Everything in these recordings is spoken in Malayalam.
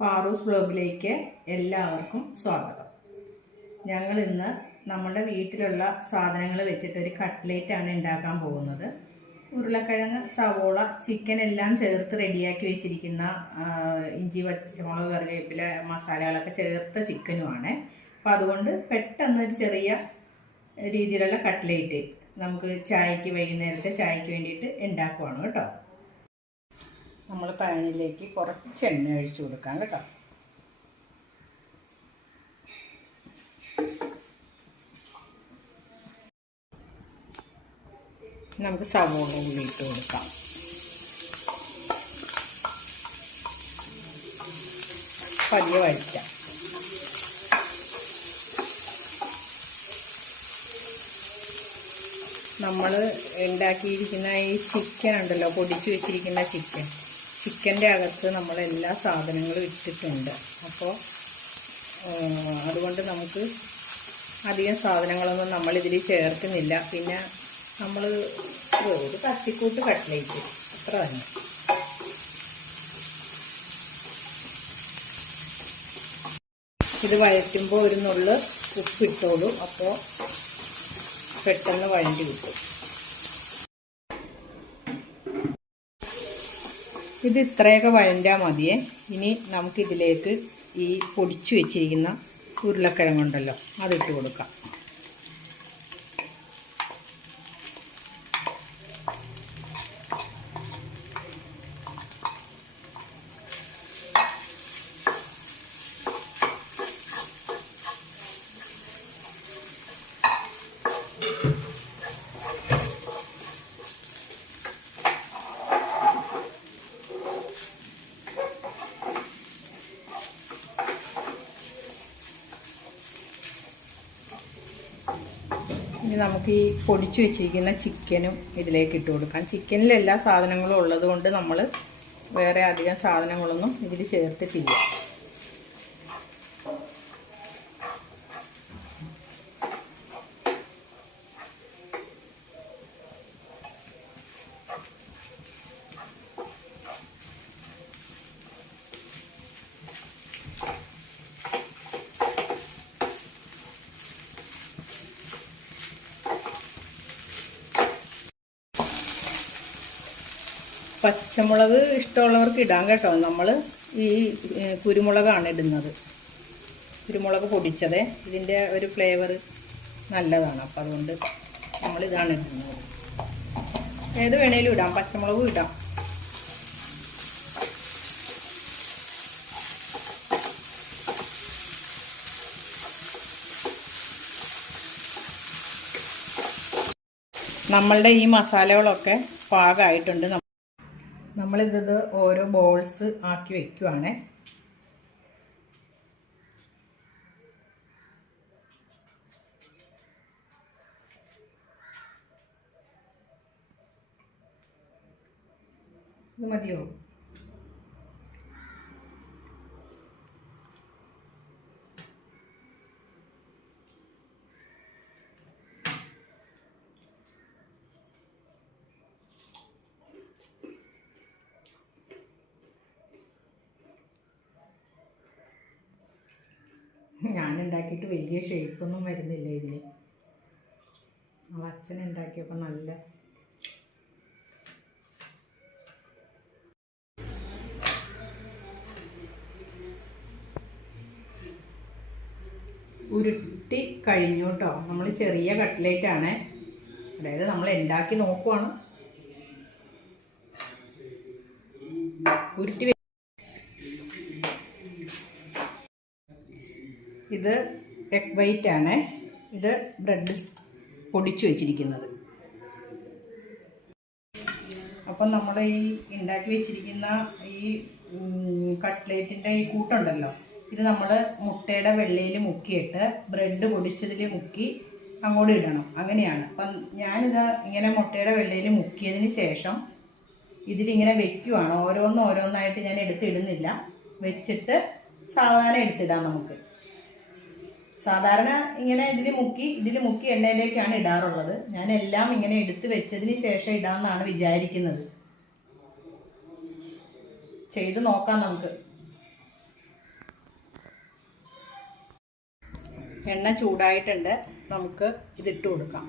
പാറൂസ് വ്ലോഗിലേക്ക് എല്ലാവർക്കും സ്വാഗതം. ഞങ്ങൾ ഇന്ന് നമ്മുടെ വീട്ടിലുള്ള സാധനങ്ങൾ വെച്ചിട്ടൊരു കട്ട്ലേറ്റാണ് ഉണ്ടാക്കാൻ പോകുന്നത്. ഉരുളക്കിഴങ്ങ്, സവോള, ചിക്കൻ എല്ലാം ചേർത്ത് റെഡിയാക്കി വെച്ചിരിക്കുന്ന ഇഞ്ചി, പച്ചമുളക്, കറിവേപ്പില മസാലകളൊക്കെ ചേർത്ത ചിക്കനുമാണ്. അപ്പോൾ അതുകൊണ്ട് പെട്ടെന്നൊരു ചെറിയ രീതിയിലുള്ള കട്ട്ലേറ്റ് നമുക്ക് വൈകുന്നേരത്തെ ചായക്ക് വേണ്ടിയിട്ട് ഉണ്ടാക്കുവാണ് കേട്ടോ. നമ്മൾ പാനിലേക്ക് കുറച്ച് എണ്ണ ഒഴിച്ചു കൊടുക്കാം കേട്ടോ. നമുക്ക് സവോള ഉള്ളി ഇട്ട് കൊടുക്കാം. പതിയെ വഴിക്കാം. നമ്മൾ ഉണ്ടാക്കിയിരിക്കുന്ന ഈ ചിക്കൻ ഉണ്ടല്ലോ, പൊടിച്ചു വെച്ചിരിക്കുന്ന ചിക്കൻ്റെ അകത്ത് നമ്മളെല്ലാ സാധനങ്ങളും ഇട്ടിട്ടുണ്ട്. അപ്പോൾ അതുകൊണ്ട് നമുക്ക് അധികം സാധനങ്ങളൊന്നും നമ്മളിതിൽ ചേർക്കുന്നില്ല. പിന്നെ നമ്മൾ ഒരു തട്ടിക്കൂട്ട് കട്ട്ലേറ്റ് അത്ര തന്നെ. ഇത് വഴറ്റുമ്പോൾ ഒരു നുള്ള് ഉപ്പിട്ടോളൂ, അപ്പോൾ പെട്ടെന്ന് വഴണ്ടി കിട്ടും. ഇത് ഇത്രയൊക്കെ വഴണ്ടാൽ മതിയേ. ഇനി നമുക്കിതിലേക്ക് ഈ പൊടിച്ചു വെച്ചിരിക്കുന്ന ഉരുളക്കിഴങ്ങുണ്ടല്ലോ അതിട്ട് കൊടുക്കാം. ഇനി നമുക്ക് ഈ പൊടിച്ചു വെച്ചിരിക്കുന്ന ചിക്കനും ഇതിലേക്ക് ഇട്ട് കൊടുക്കാം. ചിക്കനിൽ എല്ലാ സാധനങ്ങളും ഉള്ളത് കൊണ്ട് നമ്മൾ വേറെ അധികം സാധനങ്ങളൊന്നും ഇതിൽ ചേർത്തിട്ടില്ല. പച്ചമുളക് ഇഷ്ടമുള്ളവർക്ക് ഇടാം കേട്ടോ. നമ്മൾ ഈ കുരുമുളകാണ് ഇടുന്നത്, കുരുമുളക് പൊടിച്ചത്. ഇതിൻ്റെ ഒരു ഫ്ലേവർ നല്ലതാണ്. അപ്പം അതുകൊണ്ട് നമ്മളിതാണ് ഇടുന്നത്. ഏത് വേണേലും ഇടാം, പച്ചമുളകും ഇടാം. നമ്മളുടെ ഈ മസാലകളൊക്കെ പാകമായിട്ടുണ്ട്. നമ്മളിത് ഓരോ ബോൾസ് ആക്കി വെക്കുവാണേ. ഇത് മതിയോ? ഞാനുണ്ടാക്കിയിട്ട് വലിയ ഷേപ്പൊന്നും വരുന്നില്ല ഇതിന്. അച്ഛൻ ഉണ്ടാക്കിയപ്പോൾ നല്ല ഉരുട്ടി കഴിഞ്ഞു കേട്ടോ. നമ്മൾ ചെറിയ കട്ട്ലേറ്റാണ്, അതായത് നമ്മൾ ഉണ്ടാക്കി നോക്കുവാണ്. ഉരുട്ടി ഇത് എഗ് വൈറ്റ് ആണ്. ഇത് ബ്രെഡ് പൊടിച്ചു വെച്ചിരിക്കുന്നത്. അപ്പം നമ്മൾ ഈ ഉണ്ടാക്കി വെച്ചിരിക്കുന്ന ഈ കട്ട്ലേറ്റിൻ്റെ ഈ കൂട്ടുണ്ടല്ലോ, ഇത് നമ്മൾ മുട്ടയുടെ വെള്ളയിൽ മുക്കിയിട്ട് ബ്രെഡ് പൊടിച്ചതിൽ മുക്കി അങ്ങോട്ട് ഇടണം. അങ്ങനെയാണ്. അപ്പം ഞാനിത് ഇങ്ങനെ മുട്ടയുടെ വെള്ളയിൽ മുക്കിയതിന് ശേഷം ഇതിലിങ്ങനെ വെക്കുവാണ്. ഓരോന്നായിട്ട് ഞാൻ എടുത്തിടുന്നില്ല, വെച്ചിട്ട് സാധാരണ എടുത്തിടാം. നമുക്ക് സാധാരണ ഇങ്ങനെ ഇതിൽ മുക്കി എണ്ണയിലേക്കാണ് ഇടാറുള്ളത്. ഞാൻ എല്ലാം ഇങ്ങനെ എടുത്ത് വെച്ചതിന് ശേഷം ഇടാമെന്നാണ് വിചാരിക്കുന്നത്. ചെയ്ത് നോക്കാം നമുക്ക്. എണ്ണ ചൂടായിട്ടുണ്ട്, നമുക്ക് ഇതിട്ട് കൊടുക്കാം.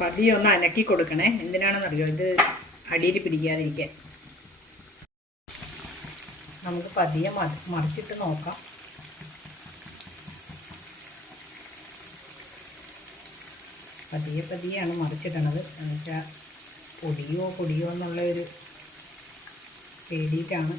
പതിയെ ഒന്ന് അനക്കി കൊടുക്കണേ. എന്തിനാണെന്നറിയോ, ഇത് അടിയിൽ പിടിക്കാതിരിക്കാൻ. നമുക്ക് പതിയെ മറിച്ചിട്ട് നോക്കാം. പതിയെയാണ് മറിച്ചിടണത്. എന്നുവെച്ചാൽ പൊടിയോ എന്നുള്ള ഒരു പേടിയിട്ടാണ്.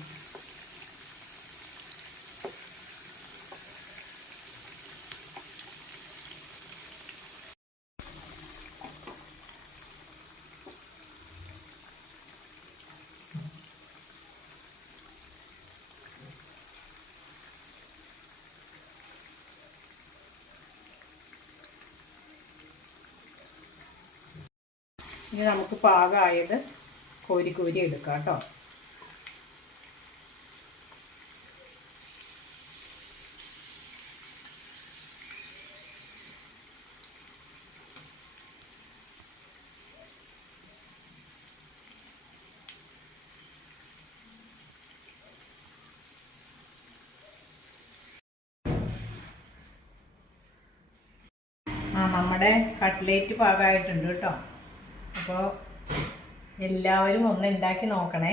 ഇനി നമുക്ക് പാകമായത് കോരി എടുക്കാം കേട്ടോ. നമ്മുടെ കട്ട്ലേറ്റ് പാകമായിട്ടുണ്ട് കേട്ടോ. അപ്പോൾ എല്ലാവരും ഒന്ന് ഉണ്ടാക്കി നോക്കണേ.